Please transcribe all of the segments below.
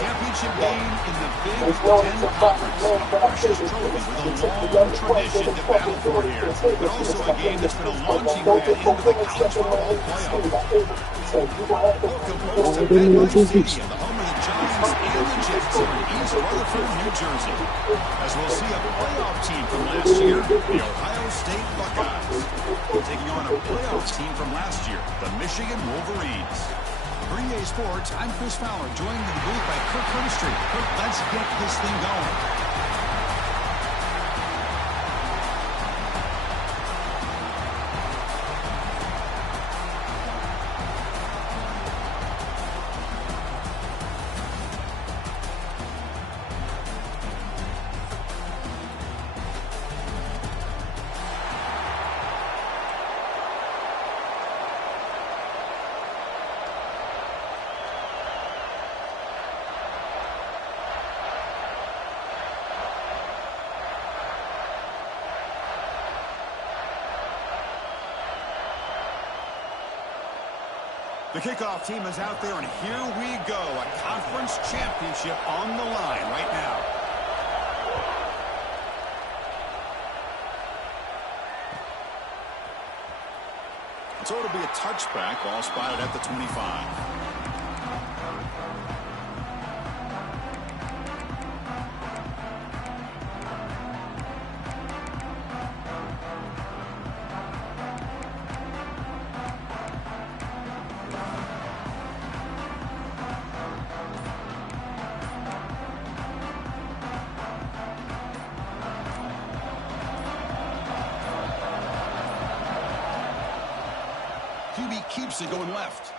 championship game in the Big Ten Conference. A precious trophy with a long tradition to battle for here, but also a game that's been a launching pad into the college football playoff. Welcome, folks, to MetLife Stadium, the home of the Giants and the Jets here in East Rutherford, New Jersey. As we'll see a playoff team from last year, the Ohio State Buckeyes, taking on a playoff team from last year, the Michigan Wolverines. For EA Sports, I'm Chris Fowler, joined in the booth by Kirk Herbstreit. Kirk, let's get this thing going. The kickoff team is out there, and here we go. A conference championship on the line right now. So it'll be a touchback, ball spotted at the 25. QB keeps it going left.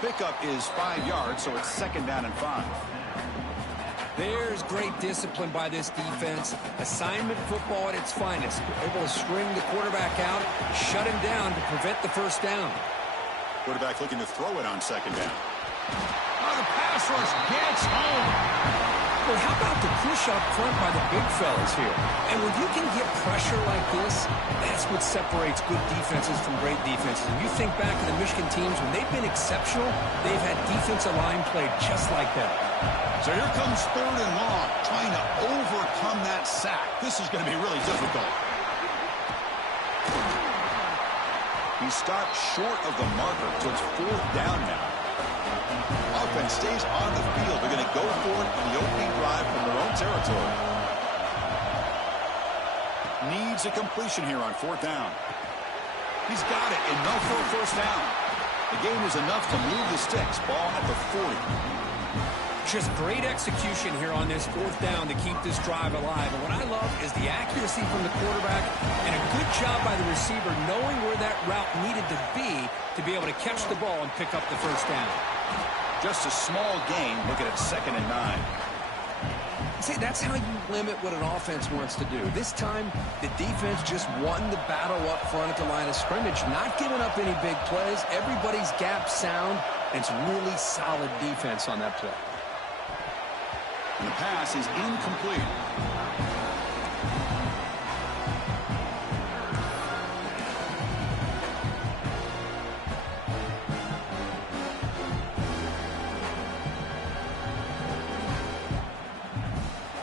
Pickup is 5 yards, so it's 2nd down and 5. There's great discipline by this defense. Assignment football at its finest. Able to string the quarterback out, shut him down to prevent the first down. Quarterback looking to throw it on 2nd down. Oh, the pass rush gets home. Well, how about the push up front by the big fellas here? And when you can get pressure like this, that's what separates good defenses from great defenses. If you think back to the Michigan teams, when they've been exceptional, they've had defensive line play just like that. So here comes 3rd and long, trying to overcome that sack. This is going to be really difficult. He stopped short of the marker, so it's 4th down now. Offense stays on the field. They're going to go for it in the opening drive from their own territory. Needs a completion here on 4th down. He's got it. Enough for a 1st down. The game is enough to move the sticks. Ball at the 40. Just great execution here on this 4th down to keep this drive alive. And what I love is the accuracy from the quarterback and a good job by the receiver knowing where that route needed to be able to catch the ball and pick up the 1st down. Just a small gain. Looking at 2nd and 9. See, that's how you limit what an offense wants to do. This time, the defense just won the battle up front at the line of scrimmage, not giving up any big plays. Everybody's gap sound, and it's really solid defense on that play. And the pass is incomplete.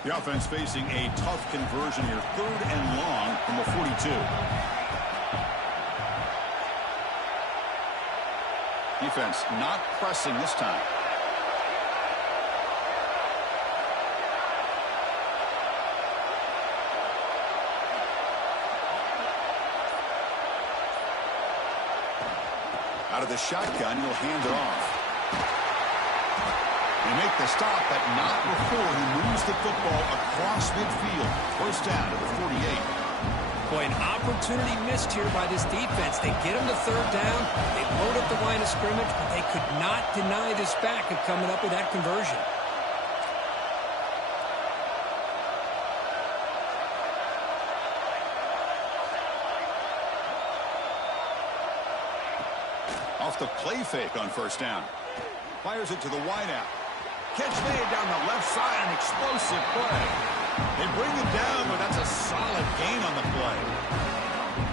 The offense facing a tough conversion here. 3rd and long from the 42. Defense not pressing this time. Out of the shotgun, he'll hand it off. They make the stop, but not before he moves the football across midfield. 1st down to the 48. Boy, an opportunity missed here by this defense. They get him to 3rd down. They load up the line of scrimmage, but they could not deny this back of coming up with that conversion. Off the play fake on 1st down. Fires it to the wideout. Catch made down the left side, an explosive play. They bring him down, but that's a solid gain on the play.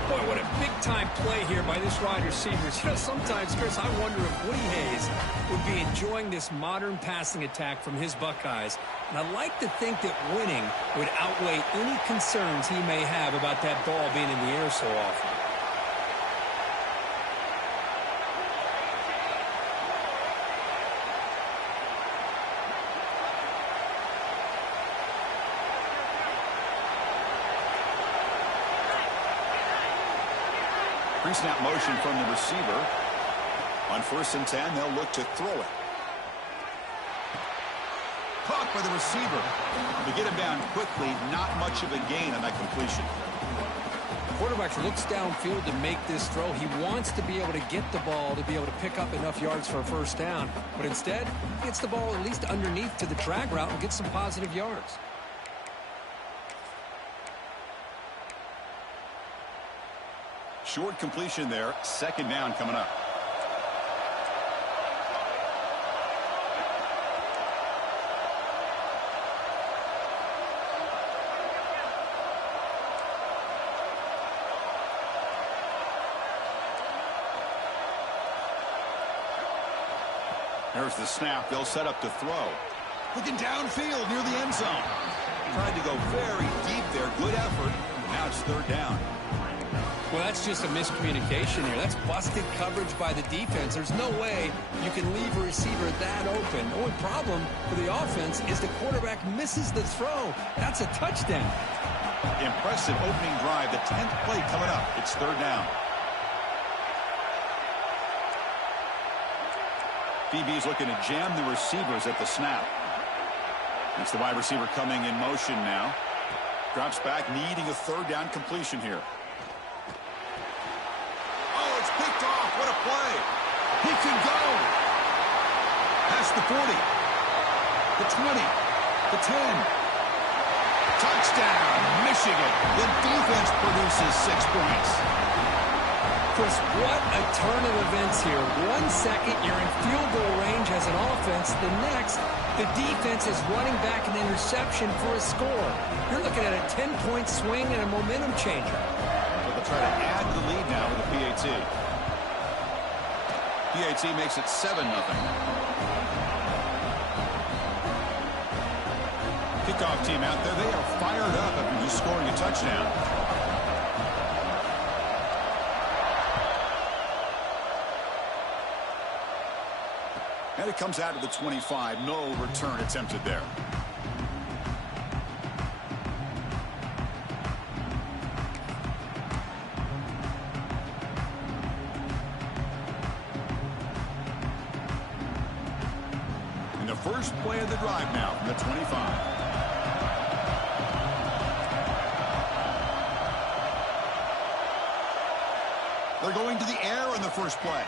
Boy, what a big-time play here by this wide receiver. You know, sometimes, Chris, I wonder if Woody Hayes would be enjoying this modern passing attack from his Buckeyes. And I like to think that winning would outweigh any concerns he may have about that ball being in the air so often. Pre-snap motion from the receiver. On 1st and 10, they'll look to throw it. Caught by the receiver. To get him down quickly, not much of a gain on that completion. The quarterback looks downfield to make this throw. He wants to be able to get the ball to be able to pick up enough yards for a first down. But instead, he gets the ball at least underneath to the drag route and gets some positive yards. Short completion there. 2nd down coming up. There's the snap. They'll set up to throw. Looking downfield near the end zone. Tried to go very deep there. Good effort. Now it's 3rd down. Well, that's just a miscommunication here. That's busted coverage by the defense. There's no way you can leave a receiver that open. The only problem for the offense is the quarterback misses the throw. That's a touchdown. Impressive opening drive. The 10th play coming up. It's 3rd down. DB's looking to jam the receivers at the snap. It's the wide receiver coming in motion now. Drops back, needing a 3rd down completion here. Picked off. What a play. He can go. Past the 40. The 20. The 10. Touchdown, Michigan. The defense produces 6 points. Chris, what a turn of events here. 1 second, you're in field goal range as an offense. The next, the defense is running back an interception for a score. You're looking at a 10-point swing and a momentum changer. So they'll try to add to the lead now with a PAT. PAT makes it 7-0. Kickoff team out there. They are fired up after just scoring a touchdown. And it comes out to the 25. No return attempted there. First play of the drive now from the 25. They're going to the air on the first play.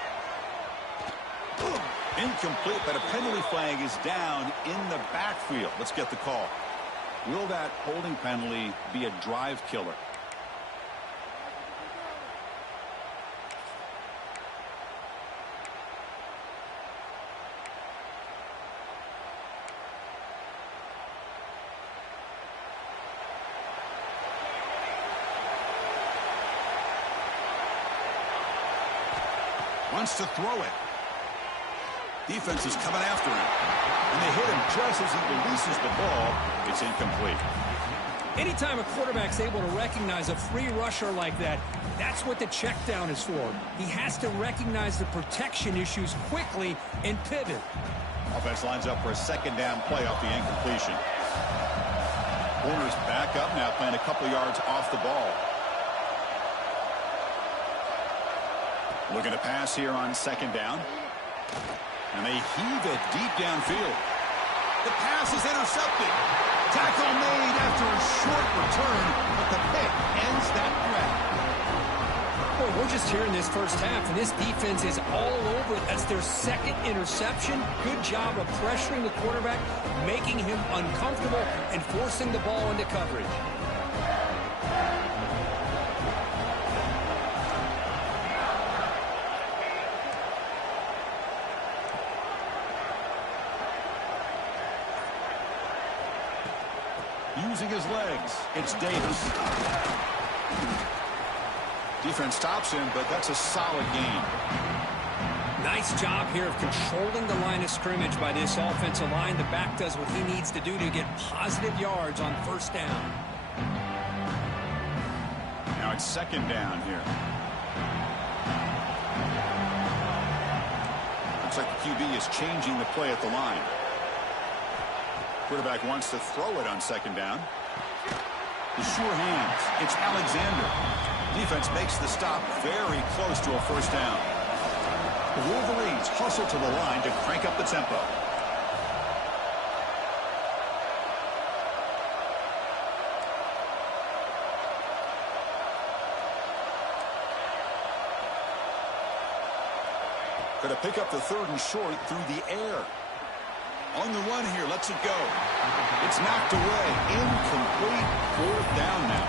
Incomplete, but a penalty flag is down in the backfield. Let's get the call. Will that holding penalty be a drive killer? Wants to throw it. Defense is coming after him. And they hit him just as he releases the ball. It's incomplete. Anytime a quarterback's able to recognize a free rusher like that, that's what the check down is for. He has to recognize the protection issues quickly and pivot. Offense lines up for a 2nd down play off the incompletion. Corners back up now, playing a couple yards off the ball. Looking to pass here on 2nd down. And they heave it deep downfield. The pass is intercepted. Tackle made after a short return, but the pick ends that threat. Boy, we're just here in this first half, and this defense is all over it. That's their 2nd interception. Good job of pressuring the quarterback, making him uncomfortable, and forcing the ball into coverage. Using his legs, it's Davis. Defense stops him, but that's a solid gain. Nice job here of controlling the line of scrimmage by this offensive line. The back does what he needs to do to get positive yards on first down. Now it's second down here. Looks like the QB is changing the play at the line. Quarterback wants to throw it on second down. The sure hands. It's Alexander. Defense makes the stop very close to a first down. The Wolverines hustle to the line to crank up the tempo. Going to pick up the third and short through the air. On the run here, lets it go. It's knocked away. Incomplete. Fourth down now.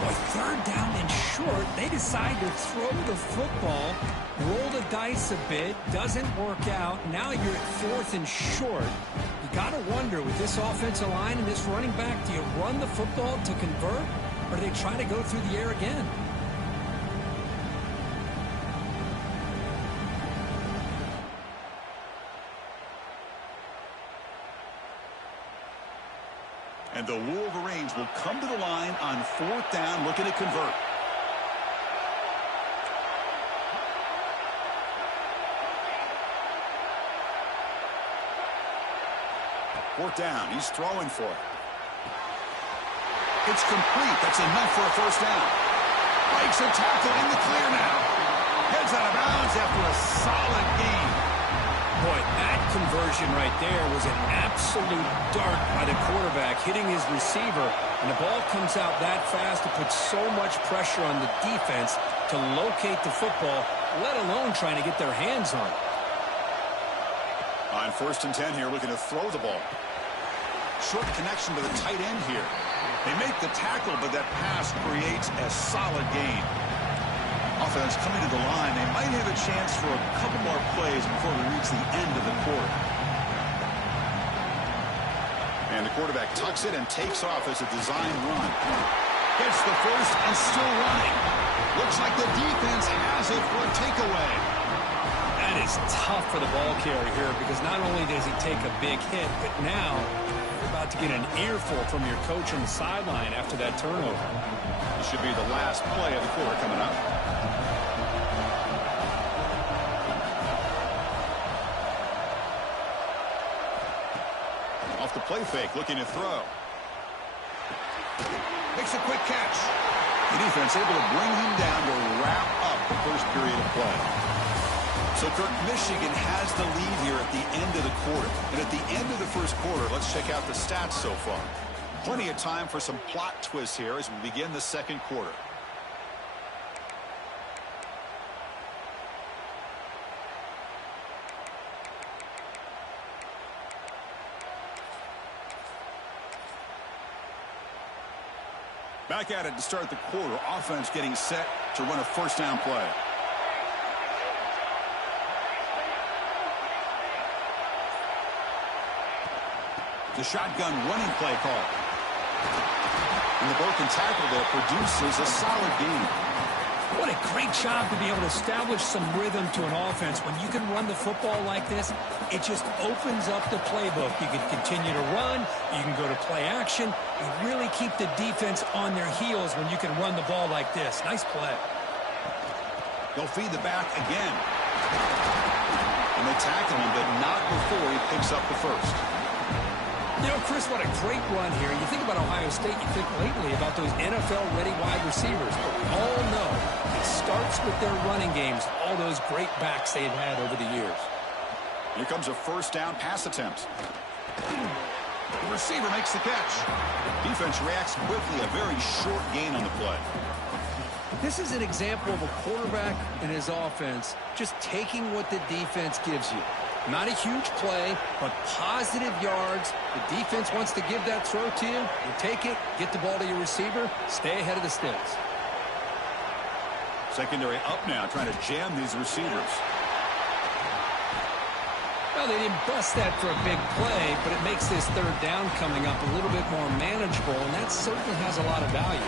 Boy, third down and short. They decide to throw the football, roll the dice a bit, doesn't work out. Now you're at fourth and short. You got to wonder, with this offensive line and this running back, do you run the football to convert, or do they try to go through the air again? And the Wolverines will come to the line on fourth down, looking to convert. Fourth down, he's throwing for it. It's complete. That's enough for a first down. Breaks a tackle in the clear now. Heads out of bounds after a solid gain. Boy, that conversion right there was an absolute dart by the quarterback, hitting his receiver, and the ball comes out that fast. It puts so much pressure on the defense to locate the football, let alone trying to get their hands on it. On first and 10 here, looking to throw the ball. Short connection to the tight end here. They make the tackle, but that pass creates a solid gain. Offense coming to the line. They might have a chance for a couple more plays before we reach the end of the quarter. And the quarterback tucks it and takes off as a design run. Gets the first and still running. Looks like the defense has it for a takeaway. That is tough for the ball carrier here, because not only does he take a big hit, but now you're about to get an earful from your coach on the sideline after that turnover. This should be the last play of the quarter coming up. Off the play fake, looking to throw. Makes a quick catch. The defense able to bring him down to wrap up the first period of play. So, Kirk, Michigan has the lead here at the end of the quarter. And at the end of the first quarter, let's check out the stats so far. Plenty of time for some plot twists here as we begin the second quarter. Back at it to start the quarter. Offense getting set to run a first down play. The shotgun running play call. And the broken tackle there produces a solid gain. What a great job to be able to establish some rhythm to an offense. When you can run the football like this, it just opens up the playbook. You can continue to run. You can go to play action. You really keep the defense on their heels when you can run the ball like this. Nice play. They'll feed the back again. And they tackle him, but not before he picks up the first. You know, Chris, what a great run here. You think about Ohio State, you think lately about those NFL-ready wide receivers. But we all know it starts with their running games, all those great backs they've had over the years. Here comes a first down pass attempt. The receiver makes the catch. Defense reacts quickly, a very short gain on the play. This is an example of a quarterback and his offense just taking what the defense gives you. Not a huge play, but positive yards. The defense wants to give that throw to you. You take it, get the ball to your receiver, stay ahead of the sticks. Secondary up now, trying to jam these receivers. Well, they didn't bust that for a big play, but it makes this third down coming up a little bit more manageable, and that certainly has a lot of value.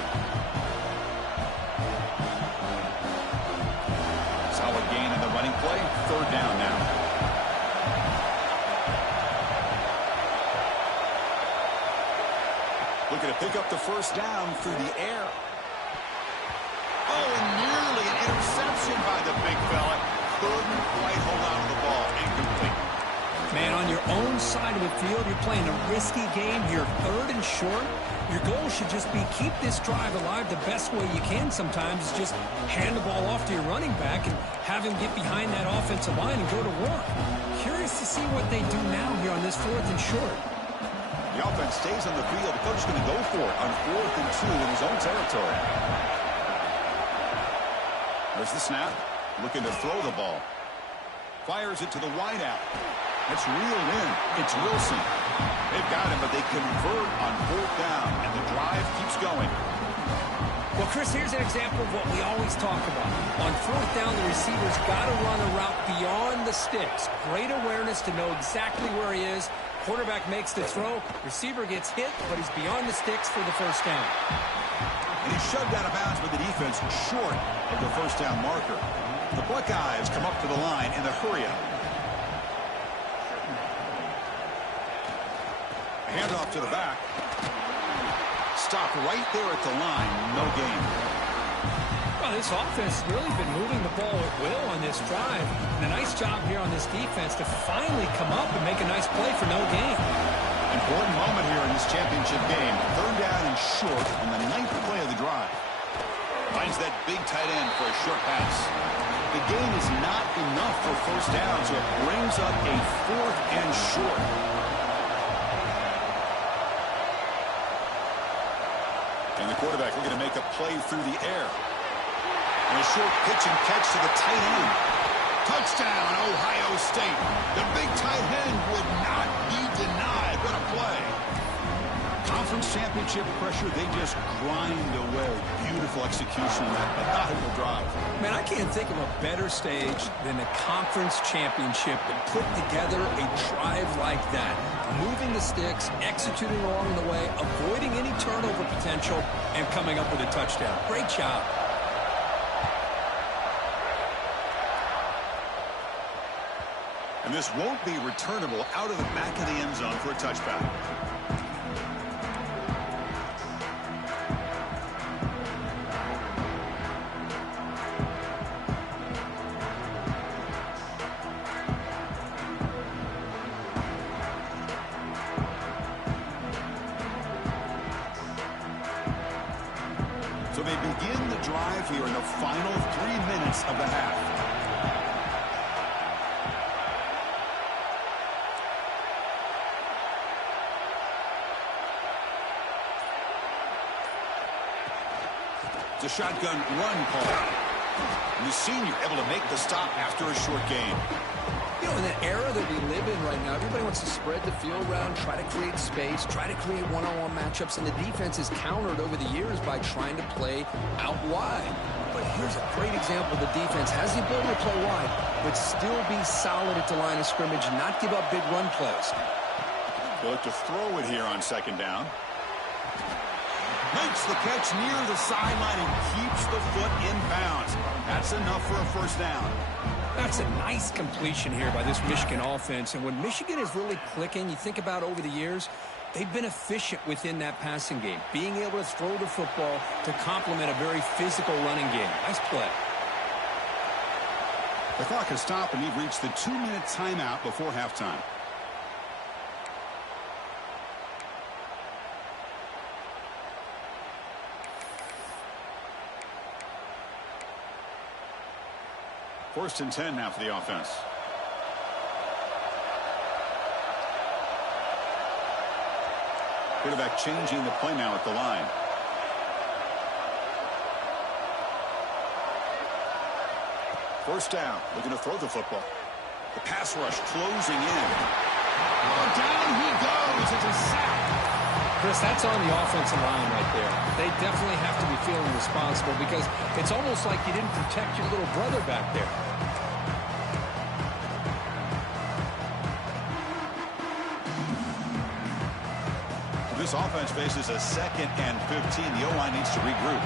pick up the first down through the air. Oh, and nearly an interception by the big fella. Couldn't quite hold on to the ball. Incomplete. Man, on your own side of the field, you're playing a risky game here, 3rd and short. Your goal should just be keep this drive alive the best way you can sometimes is just hand the ball off to your running back and have him get behind that offensive line and go to work. Curious to see what they do now here on this 4th and short. The offense stays on the field. The coach is going to go for it on 4th and 2 in his own territory. There's the snap. Looking to throw the ball. Fires it to the wideout. It's reeled in. It's Wilson. They've got him, but they convert on 4th down, and the drive keeps going. Well, Chris, here's an example of what we always talk about. On 4th down, the receiver's got to run a route beyond the sticks. Great awareness to know exactly where he is. Quarterback makes the throw. Receiver gets hit, but he's beyond the sticks for the first down. And he's shoved out of bounds with the defense short of the first down marker. The Buckeyes come up to the line in the hurry-up. Handoff to the back. Stop right there at the line. No gain. Well, this offense has really been moving the ball at will on this drive. And a nice job here on this defense to finally come up and make a nice play for no gain. Important moment here in this championship game. 3rd down and short on the 9th play of the drive. Finds that big tight end for a short pass. The gain is not enough for first down, so it brings up a 4th and short. And the quarterback looking to make a play through the air. And a short pitch and catch to the tight end. Touchdown, Ohio State. The big tight end would not be denied. What a play. Conference championship pressure, they just grind away. Beautiful execution on that methodical drive. Man, I can't think of a better stage than the conference championship to put together a drive like that. Moving the sticks, executing along the way, avoiding any turnover potential, and coming up with a touchdown. Great job. And this won't be returnable out of the back of the end zone for a touchback. So they begin the drive here in the final 3 minutes of the half. The shotgun run call. And the senior able to make the stop after a short gain. You know, in the era that we live in right now, everybody wants to spread the field around, try to create space, try to create one-on-one matchups, and the defense is countered over the years by trying to play out wide. But here's a great example. The defense has the ability to play wide, but still be solid at the line of scrimmage, not give up big run plays. They'll look to throw it here on 2nd down. Makes the catch near the sideline and keeps the foot in bounds. That's enough for a first down. That's a nice completion here by this Michigan offense. And when Michigan is really clicking, you think about over the years, they've been efficient within that passing game, being able to throw the football to complement a very physical running game. Nice play. The clock has stopped, and we've reached the 2-minute timeout before halftime. First and 10 now for the offense. Quarterback changing the play now at the line. First down, looking to throw the football. The pass rush closing in. Oh, down he goes. It's a sack. Chris, that's on the offensive line right there. They definitely have to be feeling responsible because it's almost like you didn't protect your little brother back there. This offense faces a 2nd and 15. The O-line needs to regroup.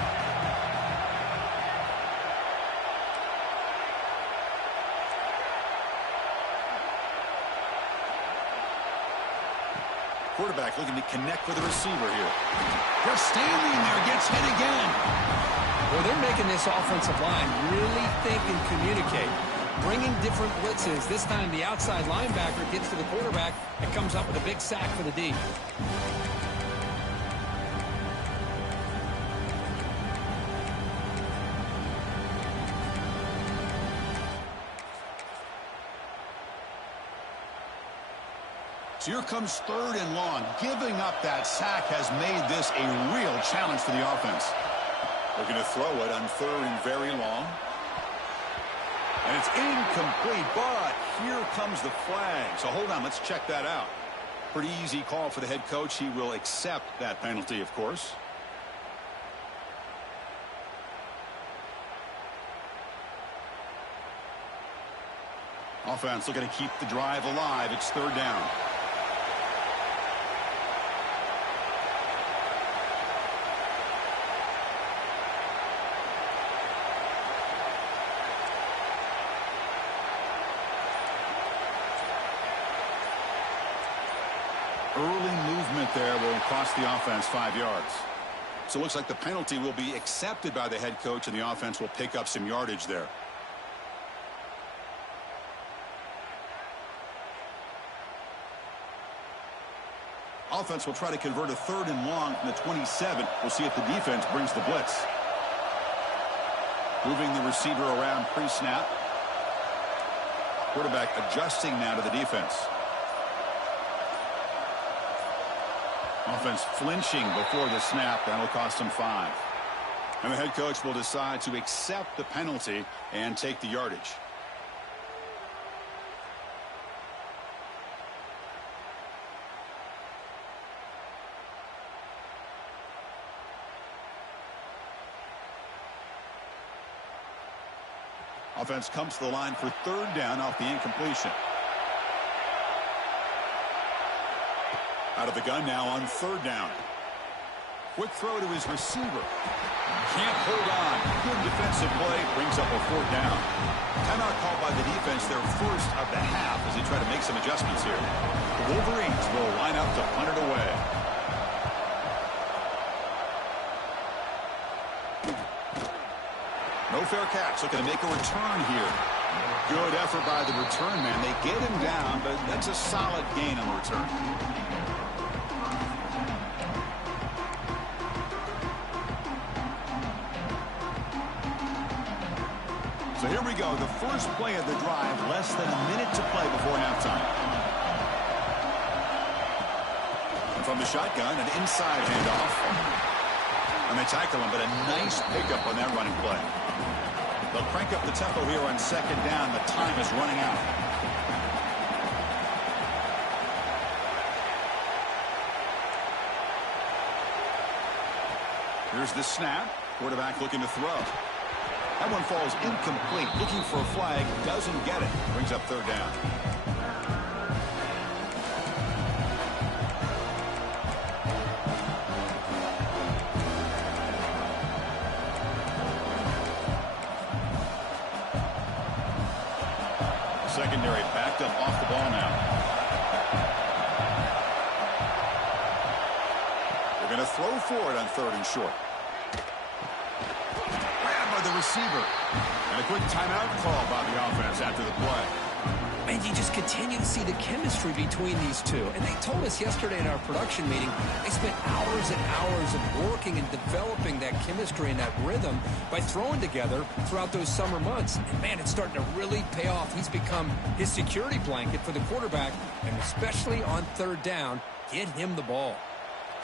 Quarterback looking to connect with the receiver here. Just standing there, gets hit again. Well, they're making this offensive line really think and communicate. Bringing different blitzes. This time the outside linebacker gets to the quarterback and comes up with a big sack for the D. So here comes 3rd and long. Giving up that sack has made this a real challenge for the offense. Looking to throw it on 3rd and very long. And it's incomplete, but here comes the flag. So hold on, let's check that out. Pretty easy call for the head coach. He will accept that penalty, of course. Offense looking to keep the drive alive. It's 3rd down. Early movement there will cost the offense 5 yards. So it looks like the penalty will be accepted by the head coach, and the offense will pick up some yardage there. Offense will try to convert a 3rd and long from the 27. We'll see if the defense brings the blitz. Moving the receiver around pre-snap. Quarterback adjusting now to the defense. Offense flinching before the snap. That'll cost them 5. And the head coach will decide to accept the penalty and take the yardage. Offense comes to the line for 3rd down off the incompletion. Out of the gun now on 3rd down. Quick throw to his receiver. Can't hold on. Good defensive play. Brings up a 4th down. Timeout called by the defense, their first of the half, as they try to make some adjustments here. The Wolverines will line up to punt it away. No fair catch. Looking to make a return here. Good effort by the return man. They get him down, but that's a solid gain on the return. So here we go, the first play of the drive, less than a minute to play before halftime. And from the shotgun, an inside handoff. And they tackle him, but a nice pickup on that running play. They'll crank up the tempo here on 2nd down. The time is running out. Here's the snap. Quarterback looking to throw. That one falls incomplete. Looking for a flag. Doesn't get it. Brings up 3rd down. Secondary backed up off the ball now. They're going to throw for it on 3rd and short. The receiver. And a quick timeout call by the offense after the play. And you just continue to see the chemistry between these two. And they told us yesterday in our production meeting, they spent hours and hours of working and developing that chemistry and that rhythm by throwing together throughout those summer months. And man, it's starting to really pay off. He's become his security blanket for the quarterback, and especially on 3rd down, get him the ball.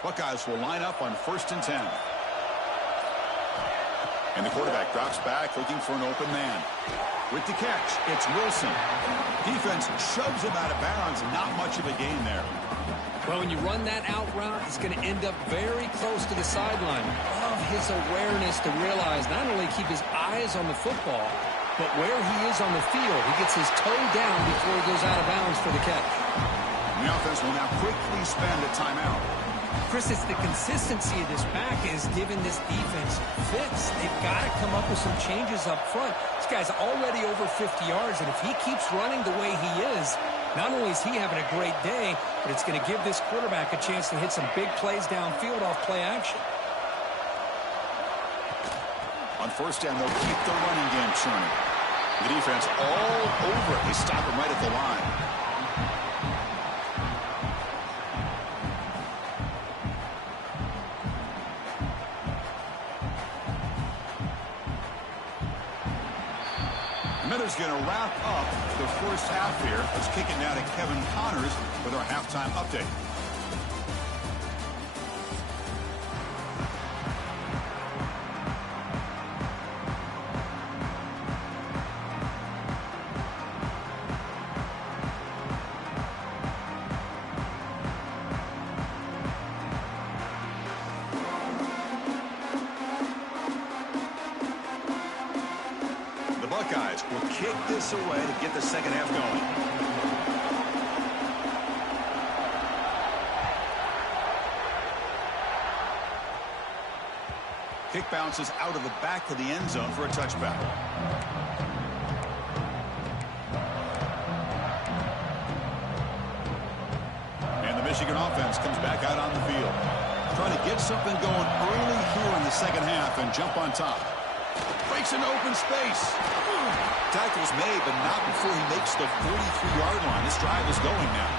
Buckeyes will line up on 1st and 10. And the quarterback drops back, looking for an open man. With the catch, it's Wilson. Defense shoves him out of bounds. Not much of a gain there. Well, when you run that out route, he's going to end up very close to the sideline. Love his awareness to realize not only keep his eyes on the football, but where he is on the field. He gets his toe down before he goes out of bounds for the catch. The offense will now quickly spend a timeout. Chris, it's the consistency of this back is giving this defense fits. They've got to come up with some changes up front. This guy's already over 50 yards, and if he keeps running the way he is, Not only is he having a great day, but it's going to give this quarterback a chance to hit some big plays downfield off play action. On first down, they'll keep the running game churning. The defense all over it. They stop him right at the line. Miller's going to wrap up the first half here. Let's kick it now to Kevin Connors with our halftime update. Buckeyes will kick this away to get the second half going. Kick bounces out of the back of the end zone for a touchback. And the Michigan offense comes back out on the field. Trying to get something going early here in the second half and jump on top. Breaks into open space. Tackle's made, but not before he makes the 43-yard line. This drive is going now.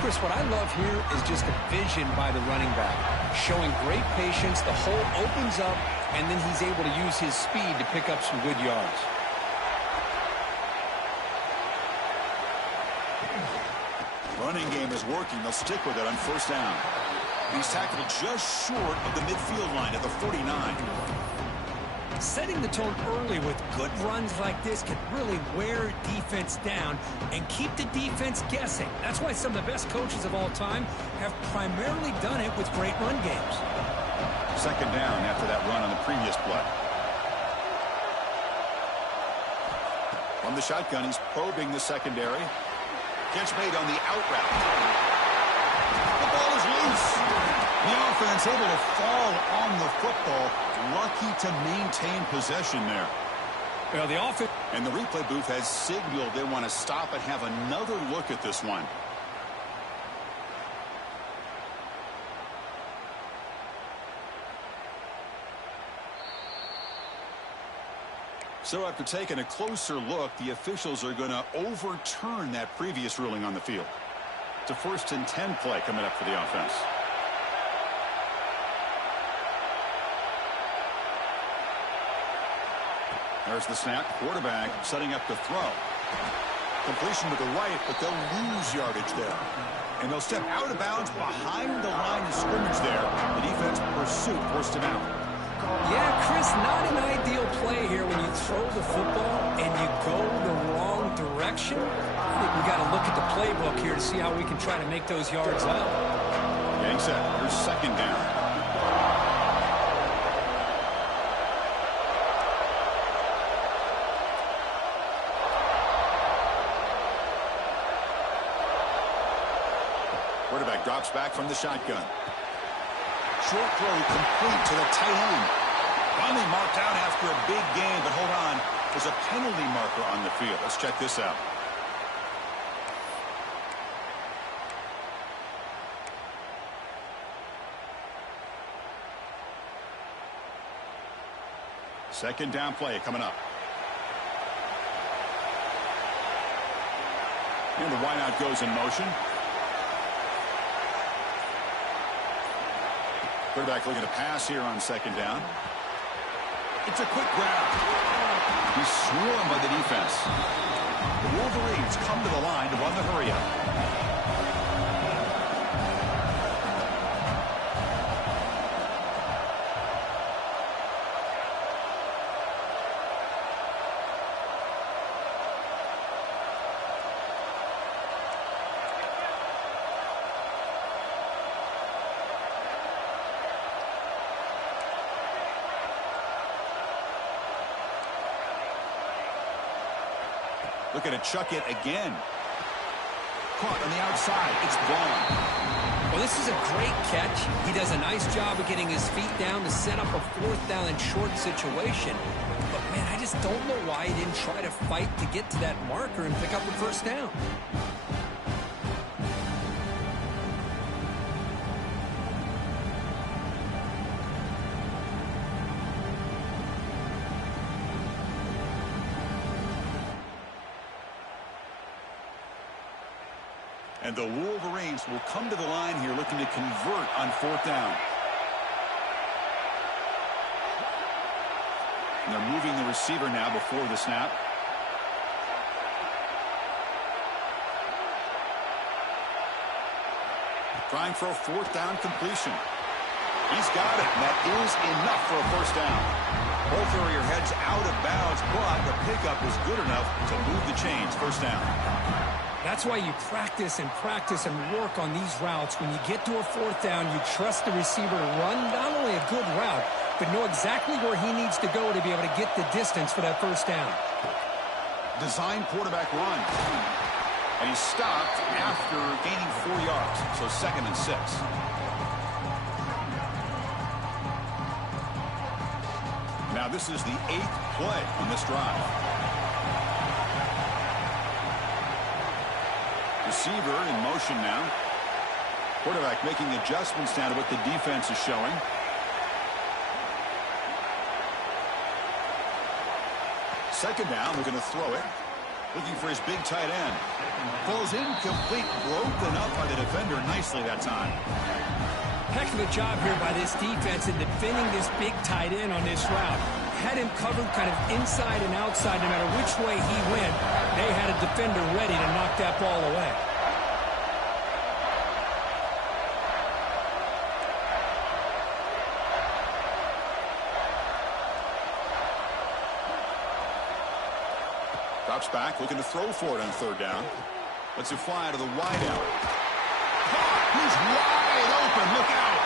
Chris, what I love here is just a vision by the running back. Showing great patience, the hole opens up, and then he's able to use his speed to pick up some good yards. Running game is working. They'll stick with it on first down. He's tackled just short of the midfield line at the 49. Setting the tone early with good runs like this can really wear defense down and keep the defense guessing. That's why some of the best coaches of all time have primarily done it with great run games. Second down after that run on the previous play. From the shotgun, he's probing the secondary. Catch made on the out route. The ball is loose. The offense able to fall on the football. Lucky to maintain possession there. Well, the offense and the replay booth has signaled they want to stop and have another look at this one. So after taking a closer look, the officials are going to overturn that previous ruling on the field. It's a 1st and 10 play coming up for the offense. There's the snap. Quarterback setting up to throw. Completion to the right, but they'll lose yardage there. And they'll step out of bounds behind the line of scrimmage there. The defense pursuit forced him out. Yeah, Chris, not an ideal play here when you throw the football and you go the wrong direction. I think we got to look at the playbook here to see how we can try to make those yards up. Gang set. Here's second down. Quarterback drops back from the shotgun. Short throw complete to the tight end. Finally marked out after a big gain, but hold on. There's a penalty marker on the field. Let's check this out. Second down play coming up. And the wideout goes in motion. Quarterback looking to pass here on second down. It's a quick grab. He's swarmed by the defense. The Wolverines come to the line to run the hurry up. Looking to chuck it again. Caught on the outside. It's gone. Well, this is a great catch. He does a nice job of getting his feet down to set up a fourth down and short situation. But, man, I just don't know why he didn't try to fight to get to that marker and pick up the first down. And the Wolverines will come to the line here looking to convert on fourth down. And they're moving the receiver now before the snap. Trying for a fourth down completion. He's got it, and that is enough for a first down. Both area heads out of bounds, but the pickup was good enough to move the chains. First down. That's why you practice and work on these routes. When you get to a fourth down, you trust the receiver to run not only a good route, but know exactly where he needs to go to be able to get the distance for that first down. Design quarterback run. And he's stopped after gaining 4 yards, so 2nd and 6. Now this is the 8th play on this drive. Receiver in motion now. Quarterback making adjustments down to what the defense is showing. Second down, they're going to throw it. Looking for his big tight end. Falls incomplete, broken up by the defender nicely that time. Heck of a job here by this defense in defending this big tight end on this route. Had him covered kind of inside and outside no matter which way he went. They had a defender ready to knock that ball away. Drops back, looking to throw for it on third down. Lets it fly to the wide out. He's wide open. Look out.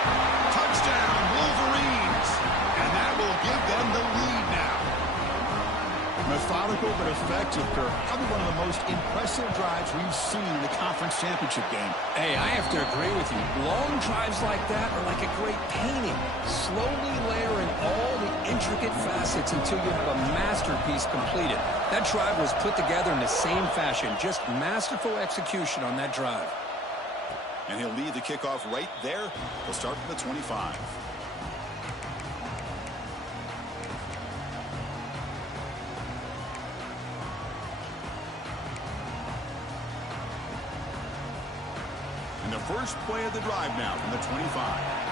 Touchdown, Wolverines. And that will give them the lead now. Methodical but effective, Kirk. Probably one of the most impressive drives we've seen in the conference championship game. Hey, I have to agree with you. Long drives like that are like a great painting. Slowly layering all the intricate facets until you have a masterpiece completed. That drive was put together in the same fashion. Just masterful execution on that drive. And he'll lead the kickoff right there. He'll start from the 25. And the first play of the drive now from the 25.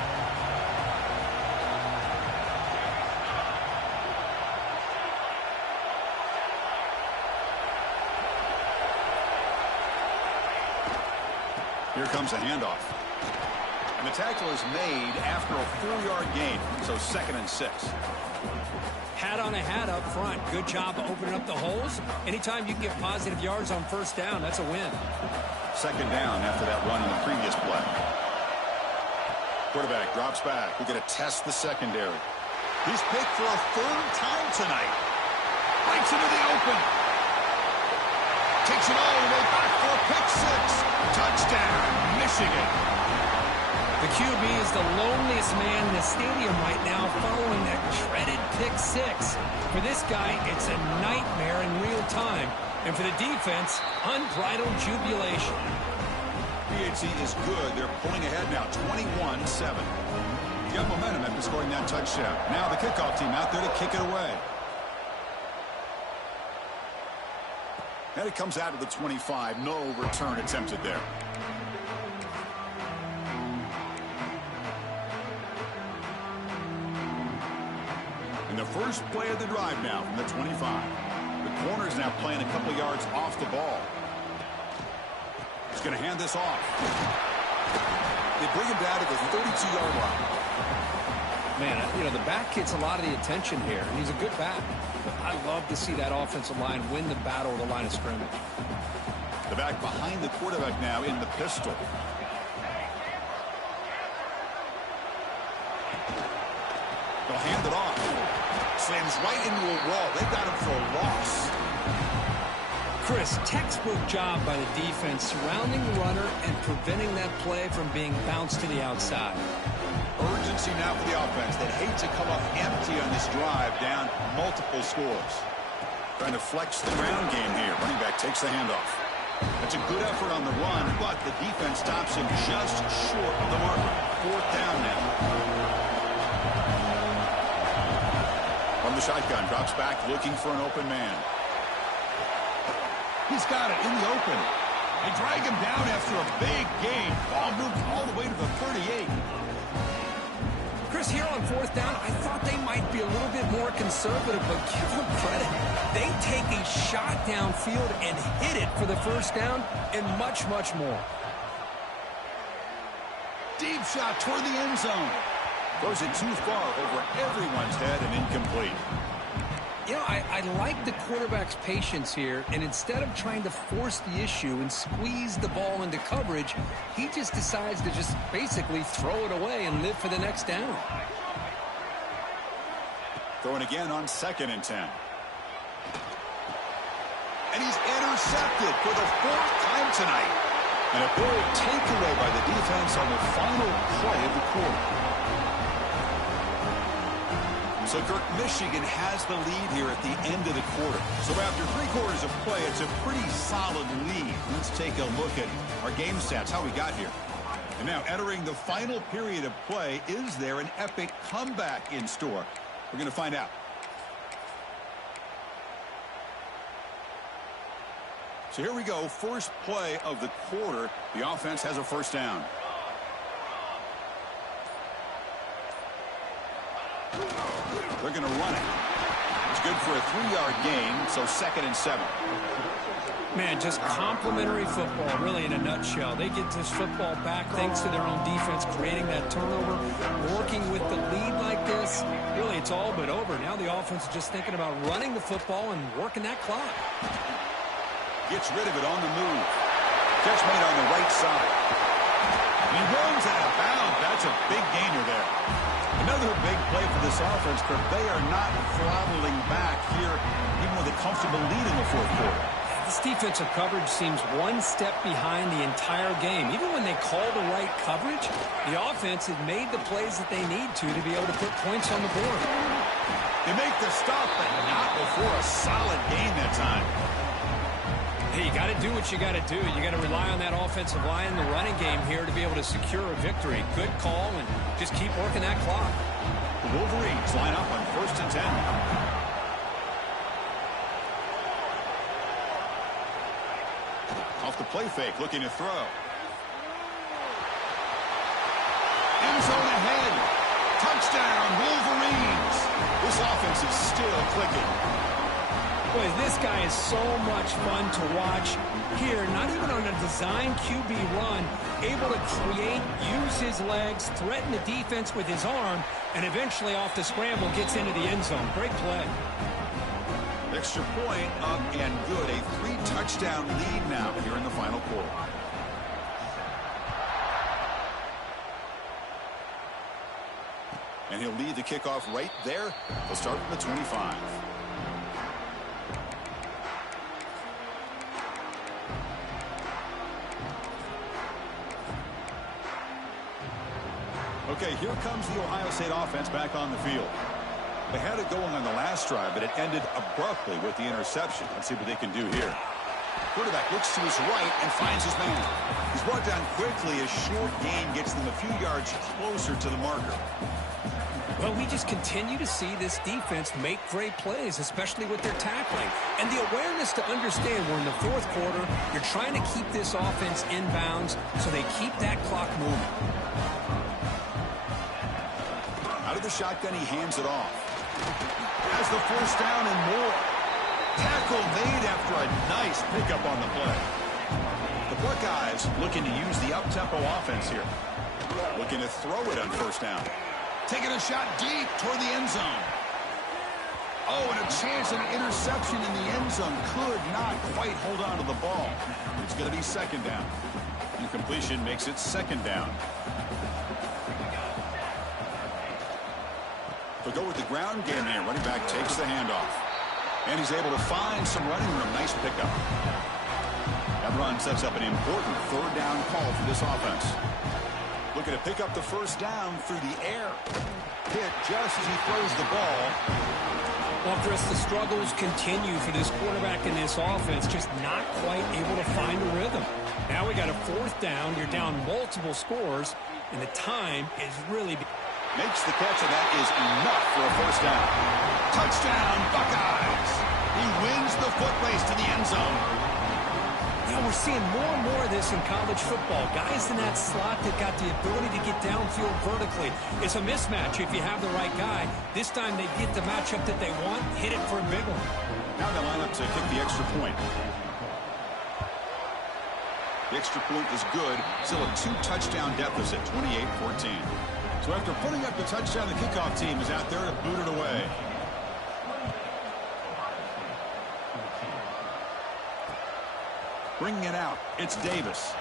Here comes a handoff. And the tackle is made after a 4-yard gain, so 2nd and 6. Hat on a hat up front. Good job opening up the holes. Anytime you can get positive yards on first down, that's a win. Second down after that run in the previous play. Quarterback drops back. We're going to test the secondary. He's picked for a 3rd time tonight. Breaks into the open. Takes it all the way back for a pick 6. Touchdown, Michigan. The QB is the loneliest man in the stadium right now following that dreaded pick 6. For this guy, it's a nightmare in real time. And for the defense, unbridled jubilation. PHC is good. They're pulling ahead now, 21-7. Got momentum after scoring that touchdown. Now the kickoff team out there to kick it away. And it comes out to the 25. No return attempted there. And the first play of the drive now from the 25. The corner's now playing a couple yards off the ball. He's going to hand this off. They bring him down to the 32-yard line. Man, you know, the back gets a lot of the attention here, and he's a good back. But I love to see that offensive line win the battle of the line of scrimmage. The back behind the quarterback now in the pistol. They'll hand it off. Slams right into a wall. They've got him for a loss. Chris, textbook job by the defense surrounding the runner and preventing that play from being bounced to the outside. Urgency now for the offense that hate to come up empty on this drive, down multiple scores. Trying to flex the ground game here. Running back takes the handoff. That's a good effort on the run, but the defense stops him just short of the marker. 4th down now. From the shotgun, drops back looking for an open man. He's got it in the open. They drag him down after a big gain. Ball moved all the way to the 38. Chris, here on 4th down, I thought they might be a little bit more conservative, but give them credit. They take a shot downfield and hit it for the 1st down and much, much more. Deep shot toward the end zone. Throws it too far over everyone's head and incomplete. You know, I like the quarterback's patience here, and instead of trying to force the issue and squeeze the ball into coverage, he just decides to just basically throw it away and live for the next down. Throwing again on 2nd and 10. And he's intercepted for the 4th time tonight. And a big takeaway by the defense on the final play of the quarter. So, Kirk, Michigan has the lead here at the end of the quarter. So after 3 quarters of play, it's a pretty solid lead. Let's take a look at our game stats, how we got here. And now entering the final period of play, is there an epic comeback in store? We're going to find out. So here we go, first play of the quarter. The offense has a 1st down. They're going to run it. It's good for a 3-yard gain, so 2nd and 7. Man, just complimentary football, really, in a nutshell. They get this football back thanks to their own defense, creating that turnover, working with the lead like this. Really, it's all but over. Now the offense is just thinking about running the football and working that clock. Gets rid of it on the move. Catch made on the right side. And he runs out of bounds. That's a big gainer there. Another big play for this offense, but they are not throttling back here, even with a comfortable lead in the 4th quarter. This defensive coverage seems one step behind the entire game. Even when they call the right coverage, the offense has made the plays that they need to be able to put points on the board. They make the stop, but not before a solid gain that time. Hey, you got to do what you got to do. You got to rely on that offensive line, the running game here to be able to secure a victory. Good call, and just keep working that clock. The Wolverines line up on 1st and 10. Off the play fake, looking to throw. End zone ahead. Touchdown, Wolverines. This offense is still clicking. Boy, this guy is so much fun to watch here. Not even on a design QB run, able to create, use his legs, threaten the defense with his arm, and eventually off the scramble gets into the end zone. Great play. Extra point up and good. A 3-touchdown lead now here in the final quarter. And he'll lead the kickoff right there. They'll start from the 25. Okay, here comes the Ohio State offense back on the field. They had it going on the last drive, but it ended abruptly with the interception. Let's see what they can do here. Quarterback looks to his right and finds his man. He's brought down quickly. A short gain gets them a few yards closer to the marker. Well, we just continue to see this defense make great plays, especially with their tackling. And the awareness to understand we're in the 4th quarter, you're trying to keep this offense in bounds so they keep that clock moving. Out of the shotgun, he hands it off. Has the 1st down and more. Tackle made after a nice pickup on the play. The Buckeyes looking to use the up-tempo offense here. Looking to throw it on 1st down. Taking a shot deep toward the end zone. Oh, and a chance at an interception in the end zone. Could not quite hold on to the ball. It's going to be 2nd down. Incompletion makes it 2nd down. They'll go with the ground game here. Running back takes the handoff. And he's able to find some running room. Nice pickup. run sets up an important third down call for this offense. Looking to pick up the first down through the air. Hit just as he throws the ball. Well, Chris, the struggles continue for this quarterback in this offense, just not quite able to find a rhythm. Now we got a fourth down. You're down multiple scores, and the time is really... Makes the catch, and that is enough for a first down. Touchdown, Buckeyes! He wins the foot race to the end zone. You know, we're seeing more and more of this in college football. Guys in that slot that got the ability to get downfield vertically. It's a mismatch if you have the right guy. This time they get the matchup that they want, hit it for a big one. Now they line up to kick the extra point. The extra point is good. Still a 2-touchdown deficit, 28-14. So after putting up the touchdown, the kickoff team is out there to boot it away. Bringing it out, it's Davis.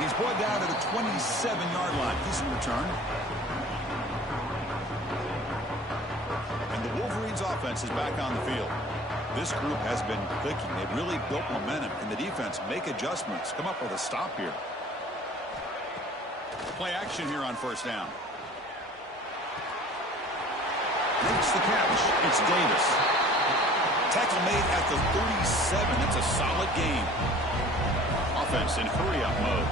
He's brought down to the 27-yard line. Decent return. And the Wolverines' offense is back on the field. This group has been clicking. They've really built momentum. And the defense make adjustments. Come up with a stop here. Play action here on first down. Makes the catch. It's Davis. Tackle made at the 37. That's a solid game. Offense in hurry-up mode.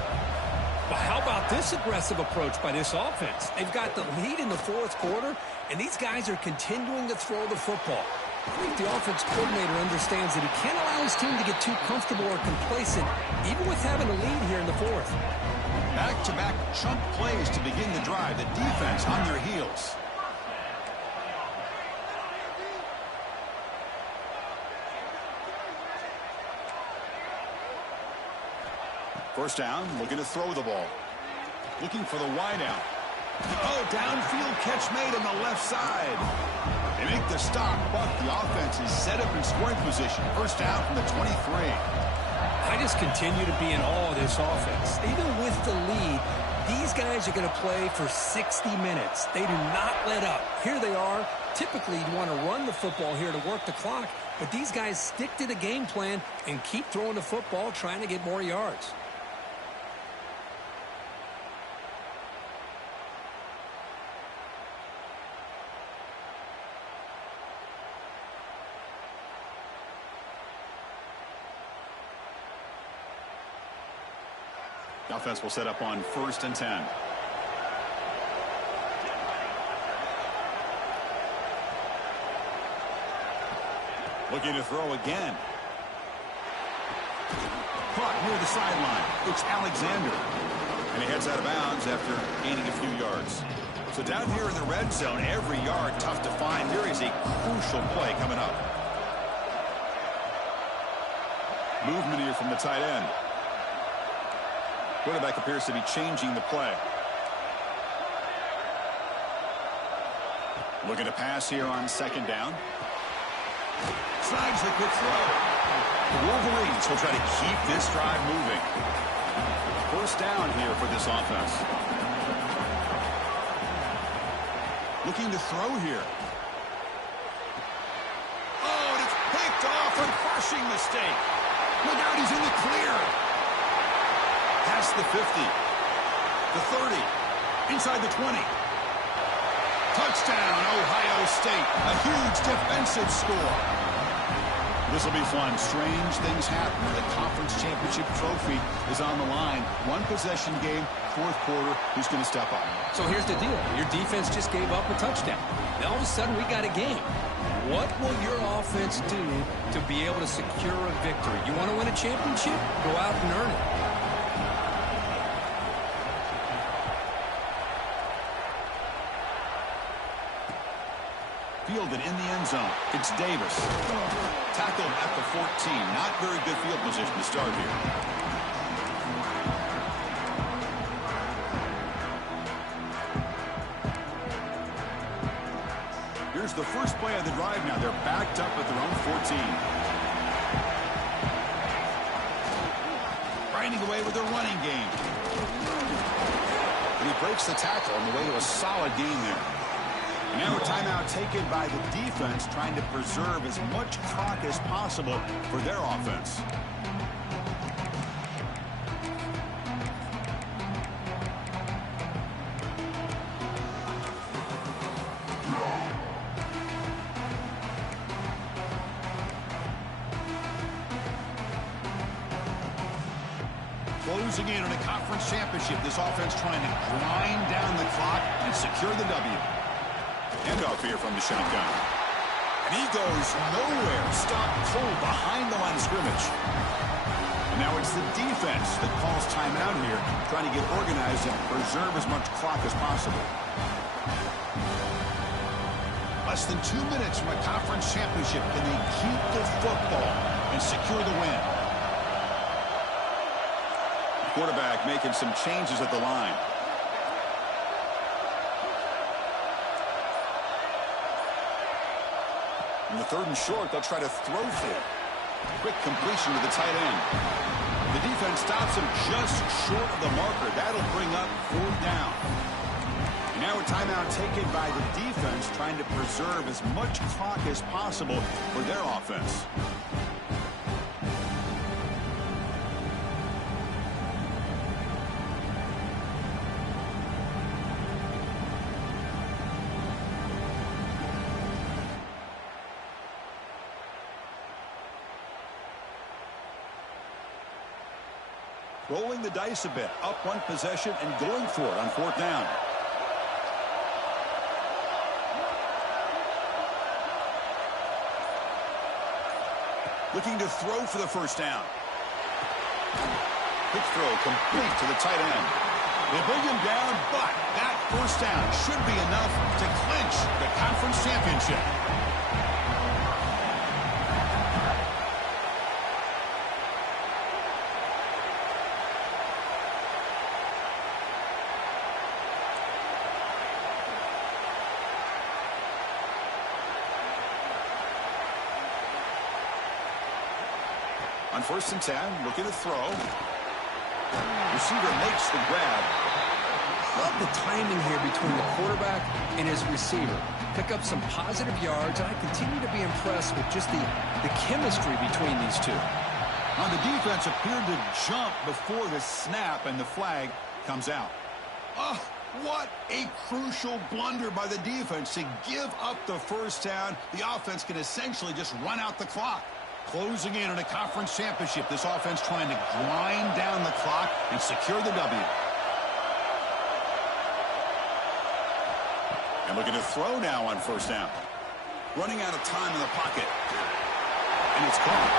Well, how about this aggressive approach by this offense? They've got the lead in the fourth quarter, and these guys are continuing to throw the football. I think the offense coordinator understands that he can't allow his team to get too comfortable or complacent, even with having a lead here in the fourth. Back-to-back chunk plays to begin the drive. The defense on their heels. First down, looking to throw the ball. Looking for the wideout. Oh, downfield catch made on the left side. They make the stop, but the offense is set up in scoring position. First down from the 23. I just continue to be in awe of this offense. Even with the lead, these guys are going to play for 60 minutes. They do not let up. Here they are. Typically, you want to run the football here to work the clock, but these guys stick to the game plan and keep throwing the football, trying to get more yards. The offense will set up on 1st and 10. Looking to throw again. Caught near the sideline. It's Alexander. And he heads out of bounds after gaining a few yards. So down here in the red zone, every yard tough to find. Here is a crucial play coming up. Movement here from the tight end. Quarterback appears to be changing the play. Looking to pass here on 2nd down. Slides the quick throw. The Wolverines will try to keep this drive moving. First down here for this offense. Looking to throw here. Oh, and it's picked off. A crushing mistake. Look out, he's in the clear. Past the 50, the 30, inside the 20. Touchdown, Ohio State. A huge defensive score. This will be fun. Strange things happen when the conference championship trophy is on the line. One possession game, 4th quarter. Who's going to step up? So here's the deal. Your defense just gave up a touchdown. Now all of a sudden we got a game. What will your offense do to be able to secure a victory? You want to win a championship? Go out and earn it. Fielded in the end zone. It's Davis. Tackled at the 14. Not very good field position to start here. Here's the first play of the drive now. They're backed up at their own 14. Grinding away with their running game. And he breaks the tackle on the way to a solid gain there. Now a timeout taken by the defense, trying to preserve as much clock as possible for their offense. Closing in on a conference championship, this offense trying to grind down the clock and secure the W. Handoff here from the shotgun. And he goes nowhere. Stop cold behind the line of scrimmage. And now it's the defense that calls timeout here, trying to get organized and preserve as much clock as possible. Less than 2 minutes from a conference championship. Can they keep the football and secure the win? Quarterback making some changes at the line. In the 3rd and short, they'll try to throw for. Quick completion to the tight end. The defense stops him just short of the marker. That'll bring up 4th down. Now a timeout taken by the defense, trying to preserve as much clock as possible for their offense. Rolling the dice a bit, up 1 possession and going for it on 4th down. Looking to throw for the 1st down. Quick throw complete to the tight end. They bring him down, but that 1st down should be enough to clinch the conference championship. On 1st and 10, looking to throw. Receiver makes the grab. Love the timing here between the quarterback and his receiver. Pick up some positive yards, and I continue to be impressed with just the chemistry between these two. On the defense appeared to jump before the snap, and the flag comes out. Oh, what a crucial blunder by the defense to give up the 1st down. The offense can essentially just run out the clock. Closing in on a conference championship, this offense trying to grind down the clock and secure the W. And looking to throw now on 1st down. Running out of time in the pocket. And it's caught.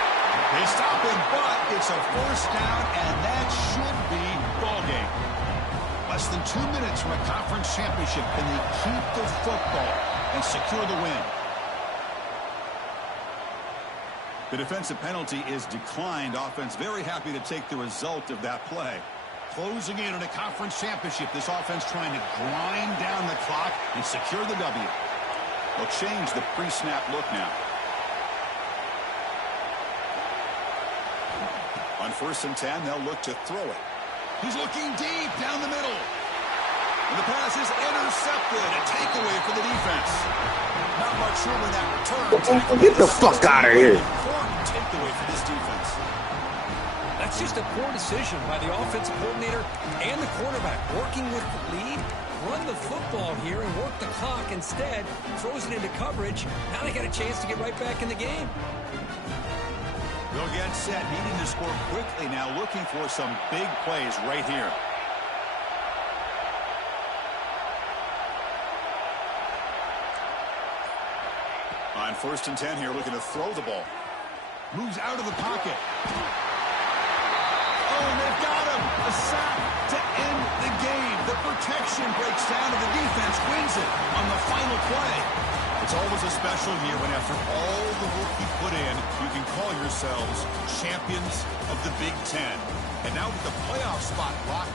They stop him, but it's a 1st down, and that should be ball game. Less than 2 minutes from a conference championship. Can they keep the football and secure the win? The defensive penalty is declined. Offense very happy to take the result of that play. Closing in on a conference championship, this offense trying to grind down the clock and secure the W. They'll change the pre-snap look now. On 1st and 10, they'll look to throw it. He's looking deep down the middle. And the pass is intercepted. A takeaway for the defense. Not much room in that return. Get the fuck out of here. Important takeaway for this defense. That's just a poor decision by the offensive coordinator and the quarterback. Working with the lead, run the football here and work the clock. Instead, throws it into coverage. Now they got a chance to get right back in the game. They'll get set, needing to score quickly now, looking for some big plays right here. On 1st and 10 here, looking to throw the ball. Moves out of the pocket. Oh, and they've got him. A sack to end the game. The protection breaks down and the defense wins it on the final play. It's always a special year when after all the work you put in, you can call yourselves champions of the Big Ten. And now with the playoff spot locked up.